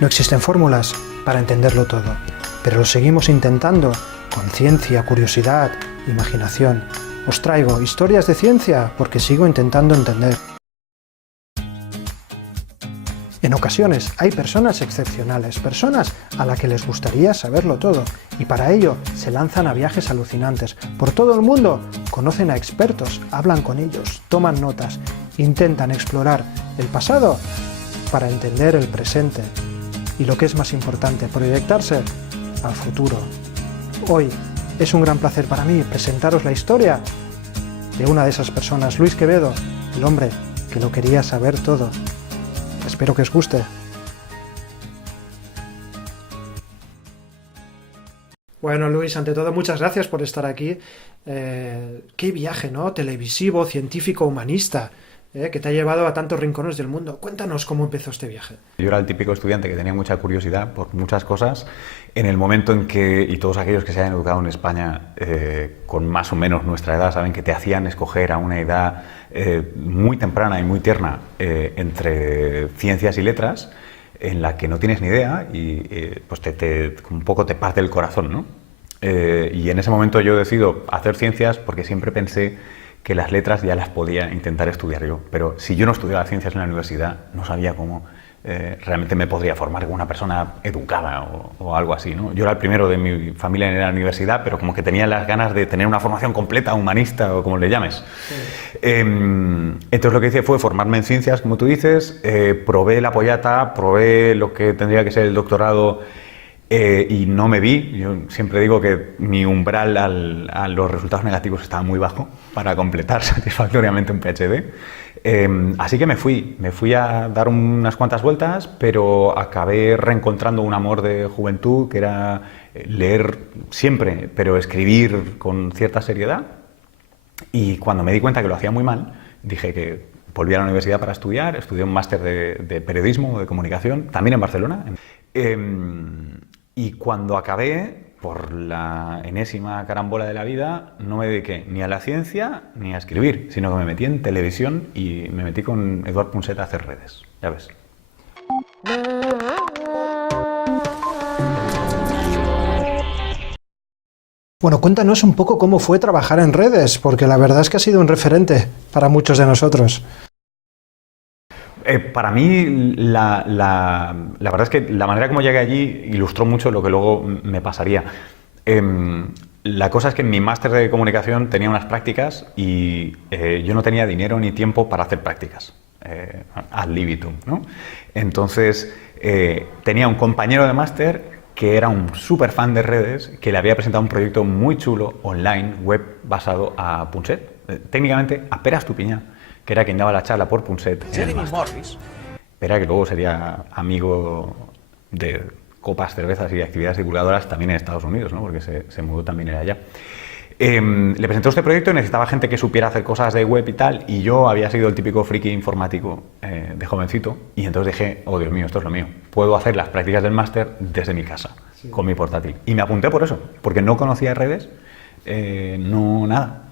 No existen fórmulas para entenderlo todo, pero lo seguimos intentando con ciencia, curiosidad, imaginación. Os traigo historias de ciencia porque sigo intentando entender. En ocasiones hay personas excepcionales, personas a las que les gustaría saberlo todo, y para ello se lanzan a viajes alucinantes. Por todo el mundo conocen a expertos, hablan con ellos, toman notas, intentan explorar el pasado para entender el presente y, lo que es más importante, proyectarse al futuro. Hoy es un gran placer para mí presentaros la historia de una de esas personas, Luis Quevedo, el hombre que lo quería saber todo. Espero que os guste. Bueno, Luis, ante todo, muchas gracias por estar aquí. Qué viaje, ¿no? Televisivo, científico, humanista, que te ha llevado a tantos rincones del mundo. Cuéntanos cómo empezó este viaje. Yo era el típico estudiante que tenía mucha curiosidad por muchas cosas. En el momento en que, y todos aquellos que se hayan educado en España con más o menos nuestra edad, saben que te hacían escoger a una edad muy temprana y muy tierna entre ciencias y letras, en la que no tienes ni idea y pues un poco te parte el corazón, ¿no? Y en ese momento yo decido hacer ciencias porque siempre pensé que las letras ya las podía intentar estudiar yo, pero si yo no estudiaba ciencias en la universidad, no sabía cómo realmente me podría formar como una persona educada o algo así, ¿no? Yo era el primero de mi familia en la universidad, pero como que tenía las ganas de tener una formación completa, humanista o como le llames. Sí. Entonces lo que hice fue formarme en ciencias, como tú dices, probé la pollata, probé lo que tendría que ser el doctorado y no me vi. Yo siempre digo que mi umbral a los resultados negativos estaba muy bajo para completar satisfactoriamente un PhD. Así que me fui a dar unas cuantas vueltas, pero acabé reencontrando un amor de juventud que era leer siempre, pero escribir con cierta seriedad. Y cuando me di cuenta que lo hacía muy mal, dije que volví a la universidad para estudiar. Estudié un máster de periodismo, de comunicación, también en Barcelona. Y cuando acabé, por la enésima carambola de la vida, no me dediqué ni a la ciencia ni a escribir, sino que me metí en televisión y me metí con Eduard Punset a hacer redes, ya ves. Bueno, cuéntanos un poco cómo fue trabajar en redes, porque la verdad es que ha sido un referente para muchos de nosotros. Para mí, la verdad es que la manera como llegué allí ilustró mucho lo que luego me pasaría. La cosa es que en mi máster de comunicación tenía unas prácticas y yo no tenía dinero ni tiempo para hacer prácticas, ad libitum, ¿no? Entonces, tenía un compañero de máster que era un súper fan de redes, que le había presentado un proyecto muy chulo, online, web, basado a Punset. Técnicamente, a Pere Estupiñán, que era quien daba la charla por Punset. Jeremy Morris. Pere, que luego sería amigo de copas, cervezas y actividades divulgadoras también en Estados Unidos, ¿no? Porque se mudó también allá. Le presentó este proyecto y necesitaba gente que supiera hacer cosas de web y tal, y yo había sido el típico friki informático de jovencito, y entonces dije, oh Dios mío, esto es lo mío, puedo hacer las prácticas del máster desde mi casa, sí, con mi portátil. Y me apunté por eso, porque no conocía redes, no nada.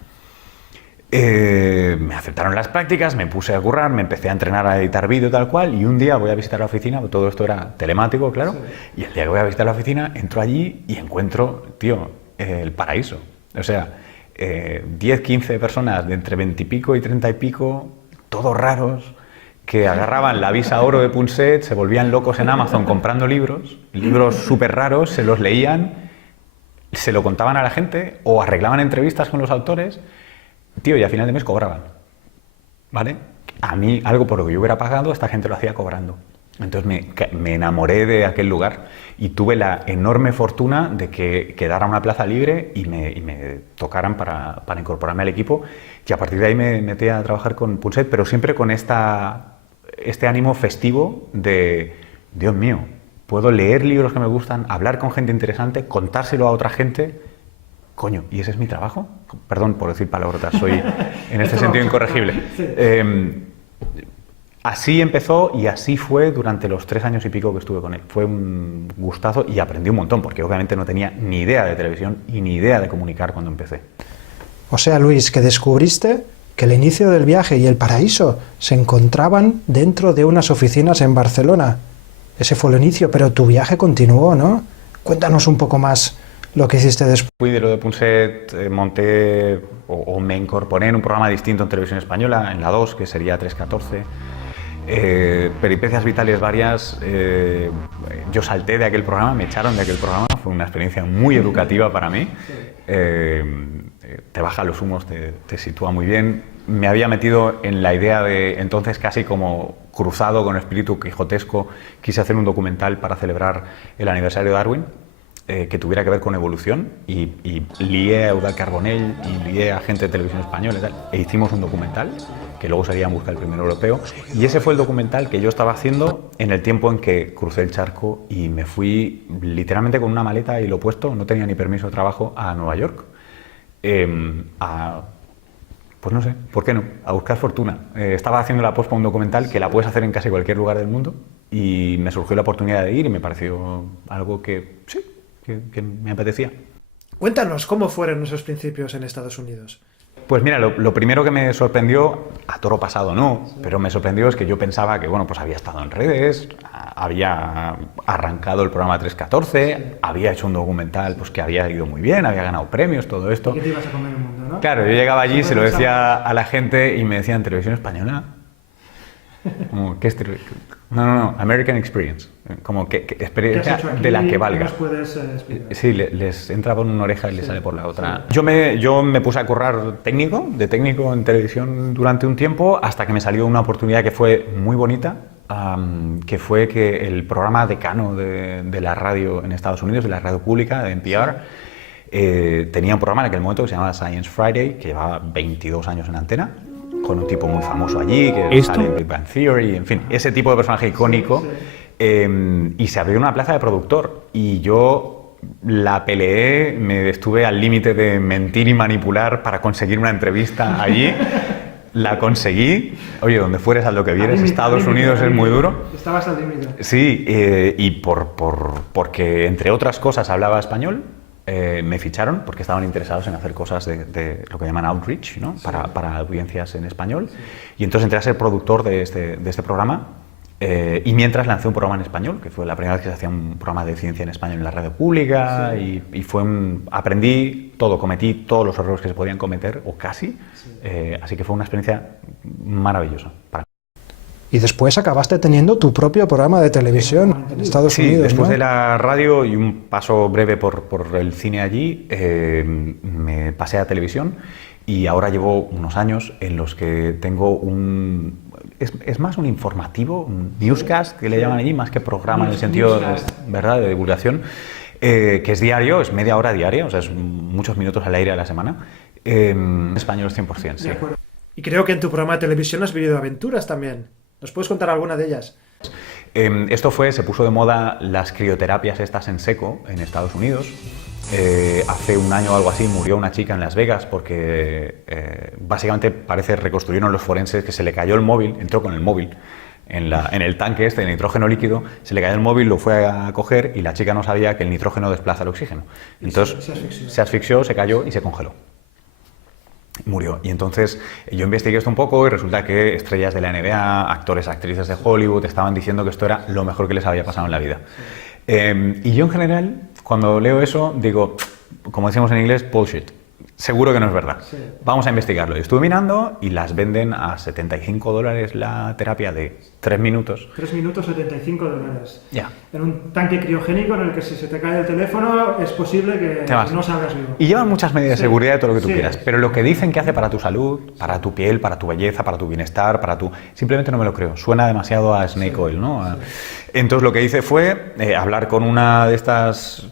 Me aceptaron las prácticas, me puse a currar, me empecé a entrenar a editar vídeo tal cual, y un día voy a visitar la oficina, todo esto era telemático, claro, sí. Y el día que voy a visitar la oficina, entro allí y encuentro, tío, el paraíso. O sea, 10, 15 personas de entre 20 y pico y 30 y pico, todos raros, que agarraban la visa oro de Punset, se volvían locos en Amazon comprando libros súper raros, se los leían, se lo contaban a la gente o arreglaban entrevistas con los autores. Tío, y al final de mes cobraban, ¿vale? A mí, algo por lo que yo hubiera pagado, esta gente lo hacía cobrando. Entonces me enamoré de aquel lugar y tuve la enorme fortuna de que quedara una plaza libre y me tocaran para incorporarme al equipo. Y a partir de ahí me metí a trabajar con Punset, pero siempre con este ánimo festivo de, Dios mío, puedo leer libros que me gustan, hablar con gente interesante, contárselo a otra gente. Coño, ¿y ese es mi trabajo? Perdón por decir palabrotas, soy en este sentido incorregible. Así empezó y así fue durante los 3 años y pico que estuve con él. Fue un gustazo y aprendí un montón, porque obviamente no tenía ni idea de televisión y ni idea de comunicar cuando empecé. O sea, Luis, que descubriste que el inicio del viaje y el paraíso se encontraban dentro de unas oficinas en Barcelona. Ese fue el inicio, pero tu viaje continuó, ¿no? Cuéntanos un poco más lo que hiciste después. Fui de lo de Punset, monté o me incorporé en un programa distinto en Televisión Española, en la 2, que sería 314. Peripecias vitales varias. Yo salté de aquel programa, me echaron de aquel programa, fue una experiencia muy educativa para mí. Te baja los humos, te sitúa muy bien. Me había metido en la idea de, entonces casi como cruzado con el espíritu quijotesco, quise hacer un documental para celebrar el aniversario de Darwin, que tuviera que ver con evolución, y lié a Eudald Carbonell y lié a gente de Televisión Española y tal, e hicimos un documental que luego salía en busca del primero europeo, y ese fue el documental que yo estaba haciendo en el tiempo en que crucé el charco y me fui literalmente con una maleta y lo puesto, no tenía ni permiso de trabajo, a Nueva York, pues no sé, ¿por qué no? A buscar fortuna. Estaba haciendo la post para un documental que la puedes hacer en casi cualquier lugar del mundo, y me surgió la oportunidad de ir y me pareció algo que sí, que me apetecía. Cuéntanos, ¿cómo fueron esos principios en Estados Unidos? Pues mira, lo primero que me sorprendió, a toro pasado no, pero me sorprendió es que yo pensaba que, bueno, pues había estado en redes, había arrancado el programa 314, había hecho un documental pues que había ido muy bien, había ganado premios, todo esto. ¿Y qué te ibas a comer el mundo, no? Claro, yo llegaba allí, se lo decía a la gente y me decían, ¿Televisión Española? Como, ¿qué es No, American Experience. Como que experiencia de la que valga. ¿Nos puedes explicar? Sí, les entra por una oreja y les sale por la otra. Sí. Yo me puse a currar de técnico en televisión durante un tiempo, hasta que me salió una oportunidad que fue muy bonita, que fue que el programa decano de la radio en Estados Unidos, de la radio pública, de NPR, tenía un programa en aquel momento que se llamaba Science Friday, que llevaba 22 años en antena, con un tipo muy famoso allí, que sale en Big Bang Theory, en fin, ese tipo de personaje icónico. Y se abrió una plaza de productor, y yo la peleé, me estuve al límite de mentir y manipular para conseguir una entrevista allí. La conseguí. Oye, donde fueres, haz lo que vieres, Estados Unidos es muy duro. Estabas al límite. Sí, y porque entre otras cosas hablaba español, me ficharon porque estaban interesados en hacer cosas de lo que llaman outreach, ¿no? Sí. Para audiencias en español. Sí. Y entonces entré a ser productor de este programa, y mientras lancé un programa en español, que fue la primera vez que se hacía un programa de ciencia en español en la radio pública. Sí. Y aprendí todo, cometí todos los errores que se podían cometer, o casi. Sí. Así que fue una experiencia maravillosa para mí. Y después acabaste teniendo tu propio programa de televisión en Estados Unidos, después ¿no? de la radio y un paso breve por el cine allí, me pasé a televisión, y ahora llevo unos años en los que tengo es más un informativo, un newscast, que le llaman allí, más que programa en el sentido ¿verdad?, de divulgación, que es diario, es media hora diaria, o sea, es muchos minutos al aire a la semana, español 100%, sí. Y creo que en tu programa de televisión has vivido aventuras también. ¿Nos puedes contar alguna de ellas? Se puso de moda las crioterapias estas en seco en Estados Unidos. Hace un año o algo así murió una chica en Las Vegas porque básicamente reconstruyeron los forenses que se le cayó el móvil, entró con el móvil en el tanque de nitrógeno líquido, se le cayó el móvil, lo fue a coger, y la chica no sabía que el nitrógeno desplaza el oxígeno. Entonces se asfixió, se cayó y se congeló. Murió. Y entonces yo investigué esto un poco, y resulta que estrellas de la NBA, actores, actrices de Hollywood estaban diciendo que esto era lo mejor que les había pasado en la vida. Y yo en general, cuando leo eso, digo, como decimos en inglés, bullshit. Seguro que no es verdad. Sí. Vamos a investigarlo. Y estuve mirando, y las venden a $75 la terapia de 3 minutos. 3 minutos, $75. Ya. En un tanque criogénico en el que si se te cae el teléfono es posible que no salgas vivo. Y llevan muchas medidas de seguridad de todo lo que tú quieras. Pero lo que dicen que hace para tu salud, para tu piel, para tu belleza, para tu bienestar, simplemente no me lo creo. Suena demasiado a Snake Oil, ¿no? Sí. Entonces lo que hice fue hablar con una de estas,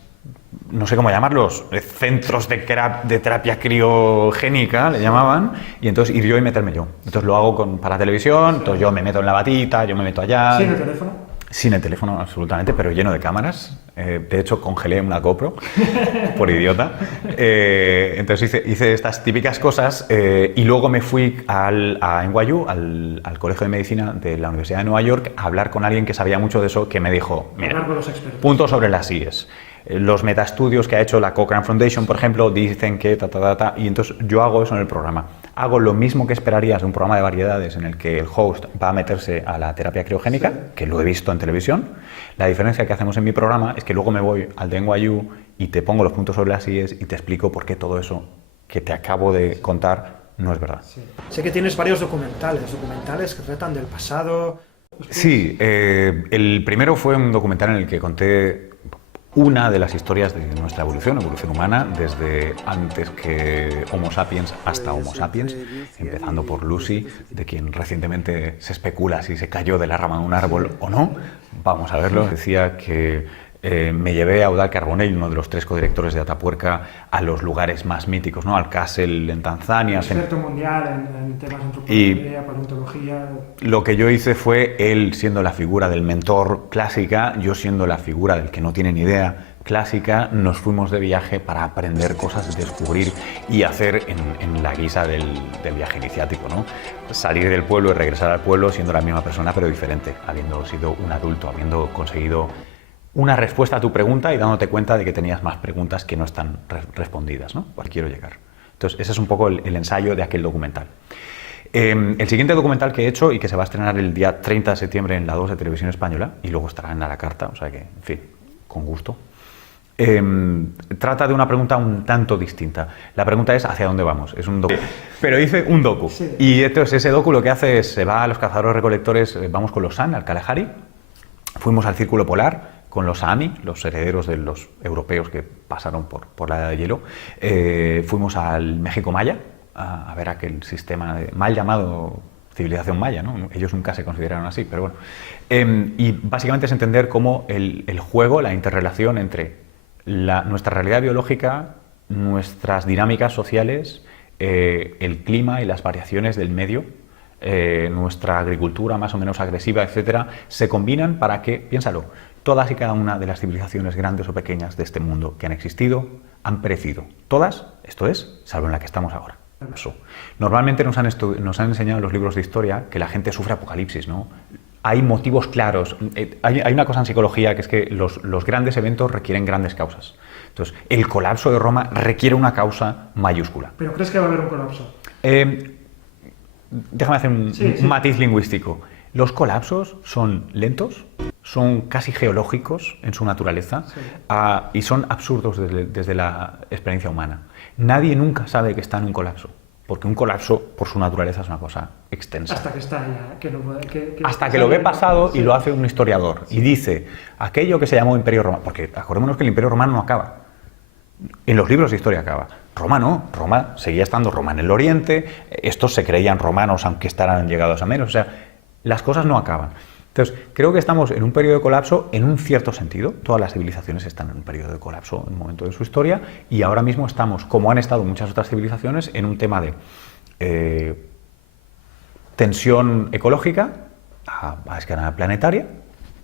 no sé cómo llamarlos, centros de terapia criogénica, le llamaban, y entonces ir yo y meterme yo. Entonces lo hago para televisión, entonces yo me meto en la batita, yo me meto allá. ¿Sin el teléfono? Sin el teléfono, absolutamente, pero lleno de cámaras. De hecho, congelé una GoPro, por idiota. Entonces hice estas típicas cosas, y luego me fui a NYU, al Colegio de Medicina de la Universidad de Nueva York, a hablar con alguien que sabía mucho de eso, que me dijo, mira, puntos sobre las IES. Los metaestudios que ha hecho la Cochrane Foundation, por ejemplo, dicen que y entonces yo hago eso en el programa. Hago lo mismo que esperarías de un programa de variedades en el que el host va a meterse a la terapia criogénica, Sí. que lo he visto en televisión. La diferencia que hacemos en mi programa es que luego me voy al de NYU y te pongo los puntos sobre las IES y te explico por qué todo eso que te acabo de contar no es verdad. Sí. Sé que tienes varios documentales que tratan del pasado. Sí, el primero fue un documental en el que conté una de las historias de nuestra evolución humana, desde antes que Homo sapiens hasta Homo sapiens, empezando por Lucy, de quien recientemente se especula si se cayó de la rama de un árbol o no. Vamos a verlo. Decía que me llevé a Eudald Carbonell, uno de los 3 codirectores de Atapuerca, a los lugares más míticos, ¿no? Al Kassel en Tanzania. Experto mundial en temas de antropología, paleontología. Lo que yo hice fue él siendo la figura del mentor clásica, yo siendo la figura del que no tiene ni idea clásica. Nos fuimos de viaje para aprender cosas, descubrir y hacer en la guisa del viaje iniciático, ¿no? Salir del pueblo y regresar al pueblo siendo la misma persona pero diferente, habiendo sido un adulto, habiendo conseguido una respuesta a tu pregunta y dándote cuenta de que tenías más preguntas que no están respondidas, ¿no? Por ahí quiero llegar. Entonces, ese es un poco el ensayo de aquel documental. El siguiente documental que he hecho y que se va a estrenar el día 30 de septiembre en la 2 de Televisión Española y luego estará en A la Carta, o sea que, en fin, con gusto. Trata de una pregunta un tanto distinta. La pregunta es ¿hacia dónde vamos? Es un docu. Pero hice un docu. Sí. Y entonces ese docu lo que hace es, se va a los cazadores recolectores, vamos con los San, al Kalahari, fuimos al Círculo Polar, con los Sami, los herederos de los europeos que pasaron por la edad de hielo. Fuimos al México Maya, a ver aquel sistema mal llamado civilización maya, ¿no? Ellos nunca se consideraron así, pero bueno. Y básicamente es entender cómo el juego, la interrelación entre nuestra realidad biológica, nuestras dinámicas sociales, el clima y las variaciones del medio, nuestra agricultura más o menos agresiva, etcétera, se combinan para que, piénsalo, todas y cada una de las civilizaciones grandes o pequeñas de este mundo que han existido han perecido. Todas, esto es, salvo en la que estamos ahora. Normalmente nos han enseñado en los libros de historia que la gente sufre apocalipsis, ¿no? Hay motivos claros. Hay una cosa en psicología que es que los grandes eventos requieren grandes causas. Entonces, el colapso de Roma requiere una causa mayúscula. ¿Pero crees que va a haber un colapso? Déjame hacer un matiz lingüístico. Los colapsos son lentos, son casi geológicos en su naturaleza, y son absurdos desde la experiencia humana. Nadie nunca sabe que está en un colapso, porque un colapso por su naturaleza es una cosa extensa. Hasta que está ya. Hasta que lo ve pasado y lo hace un historiador y dice aquello que se llamó Imperio Romano, porque acordémonos que el Imperio Romano no acaba. En los libros de historia acaba. Roma no, Roma seguía estando Roma en el Oriente, estos se creían romanos aunque estaran llegados a menos, o sea, las cosas no acaban. Entonces, creo que estamos en un periodo de colapso en un cierto sentido. Todas las civilizaciones están en un periodo de colapso en un momento de su historia y ahora mismo estamos, como han estado muchas otras civilizaciones, en un tema de tensión ecológica a escala planetaria.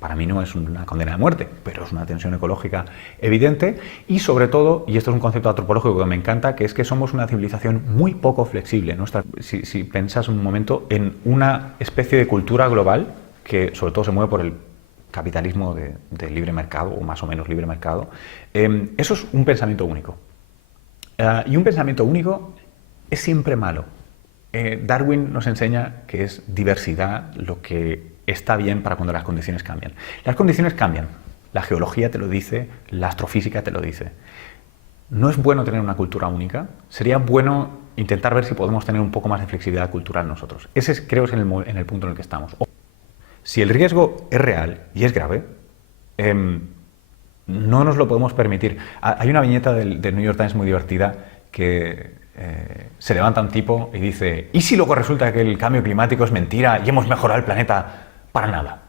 Para mí no es una condena de muerte, pero es una tensión ecológica evidente y sobre todo, y esto es un concepto antropológico que me encanta, que es que somos una civilización muy poco flexible. Si piensas un momento en una especie de cultura global que sobre todo se mueve por el capitalismo de libre mercado, o más o menos libre mercado, eso es un pensamiento único. Y un pensamiento único es siempre malo. Darwin nos enseña que es diversidad lo que está bien para cuando las condiciones cambian. Las condiciones cambian, la geología te lo dice, la astrofísica te lo dice. No es bueno tener una cultura única, sería bueno intentar ver si podemos tener un poco más de flexibilidad cultural nosotros. Ese creo es en el punto en el que estamos. Si el riesgo es real y es grave, no nos lo podemos permitir. Hay una viñeta del New York Times muy divertida que se levanta un tipo y dice: ¿y si luego resulta que el cambio climático es mentira y hemos mejorado el planeta para nada?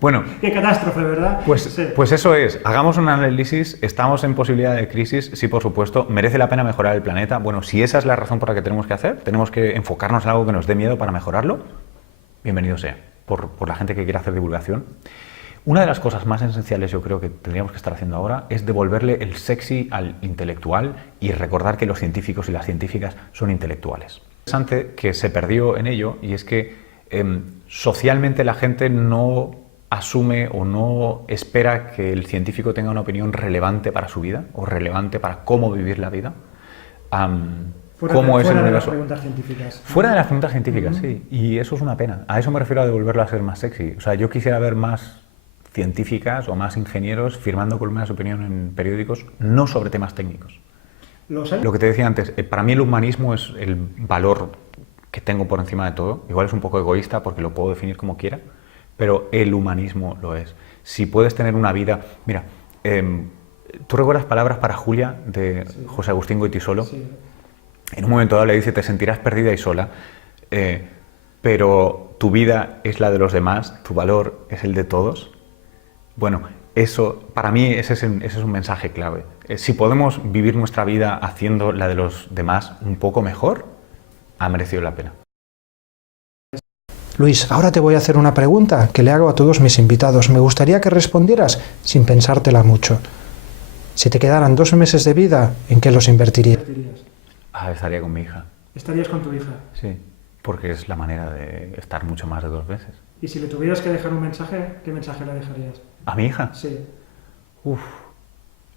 Bueno, qué catástrofe, ¿verdad? Pues eso es. Hagamos un análisis. ¿Estamos en posibilidad de crisis? Sí, por supuesto. ¿Merece la pena mejorar el planeta? Bueno, si esa es la razón por la que tenemos que hacer, tenemos que enfocarnos en algo que nos dé miedo para mejorarlo. Bienvenido sea, por la gente que quiera hacer divulgación. Una de las cosas más esenciales, yo creo, que tendríamos que estar haciendo ahora es devolverle el sexy al intelectual y recordar que los científicos y las científicas son intelectuales. Es interesante que se perdió en ello, y es que socialmente la gente no asume o no espera que el científico tenga una opinión relevante para su vida o relevante para cómo vivir la vida. cómo es el fuera de las universo. preguntas científicas. Fuera de las preguntas científicas, sí. Y eso es una pena. A eso me refiero a devolverlo a ser más sexy. O sea, yo quisiera ver más científicas o más ingenieros firmando columnas de opinión en periódicos, no sobre temas técnicos. Lo que te decía antes, para mí el humanismo es el valor que tengo por encima de todo. Igual es un poco egoísta porque lo puedo definir como quiera, pero el humanismo lo es. Si puedes tener una vida... Mira, ¿tú recuerdas Palabras para Julia de José Agustín Goytisolo? Sí. En un momento dado le dice, te sentirás perdida y sola, pero tu vida es la de los demás, tu valor es el de todos. Bueno, eso, para mí ese es un mensaje clave. Si podemos vivir nuestra vida haciendo la de los demás un poco mejor, ha merecido la pena. Luis, ahora te voy a hacer una pregunta que le hago a todos mis invitados. Me gustaría que respondieras sin pensártela mucho. Si te quedaran 2 meses de vida, ¿en qué los invertirías? Estaría con mi hija. ¿Estarías con tu hija? Sí, porque es la manera de estar mucho más de 2 veces. Y si le tuvieras que dejar un mensaje, ¿qué mensaje le dejarías? ¿A mi hija? Sí.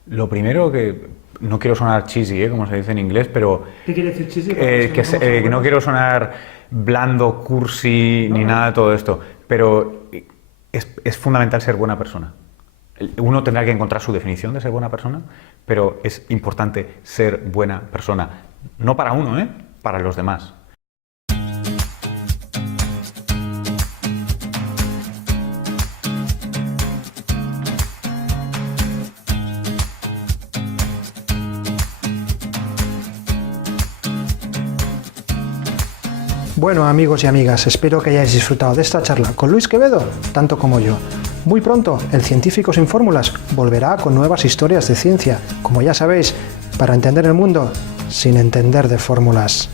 Lo primero que... No quiero sonar cheesy, como se dice en inglés, pero... ¿Qué quiere decir cheesy? Que no quiero sonar blando, cursi, ni nada de todo esto, pero es fundamental ser buena persona. Uno tendrá que encontrar su definición de ser buena persona, pero es importante ser buena persona. No para uno, para los demás. Bueno, amigos y amigas, espero que hayáis disfrutado de esta charla con Luis Quevedo, tanto como yo. Muy pronto, el Científico sin Fórmulas volverá con nuevas historias de ciencia, como ya sabéis, para entender el mundo sin entender de fórmulas.